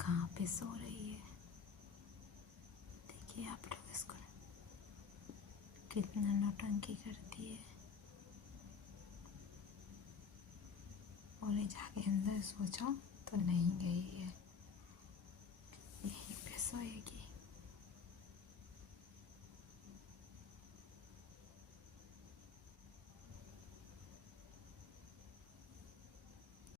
कहाँ पे सो रही है, देखिए आप लोग इसको कितना नौटंकी करती है। बोले जाके अंदर सो जाओ तो नहीं गई है, यहीं पे सोएगी।